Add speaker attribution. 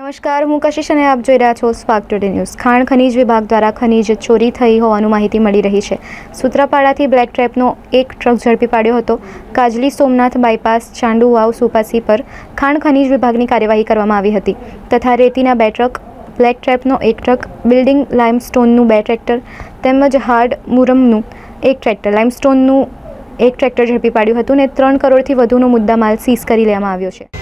Speaker 1: નમસ્કાર, હું કશિશ અને આપ જોઈ રહ્યા છો સ્પાર્ક ટુડે ન્યૂઝ ખાણ ખનીજ વિભાગ દ્વારા ખનીજ ચોરી થઈ હોવાનું માહિતી મળી રહી છે. સૂત્રાપાડાથી બ્લેક ટ્રેપનો એક ટ્રક ઝડપી પાડ્યો હતો. કાજલી સોમનાથ બાયપાસ ચાંડુ વાવ સુપાસી પર ખાણ ખનીજ વિભાગની કાર્યવાહી કરવામાં આવી હતી. તથા રેતીના બે ટ્રક, બ્લેક ટ્રેપનો એક ટ્રક, બિલ્ડિંગ લાઇમસ્ટોનનું બે ટ્રેક્ટર તેમજ હાર્ડ મુરમનું એક ટ્રેક્ટર. લાઇમસ્ટોનનું એક ટ્રેક્ટર ઝડપી પાડ્યું હતું ને ત્રણ કરોડથી વધુનો મુદ્દામાલ સીઝ કરી લેવામાં આવ્યો છે.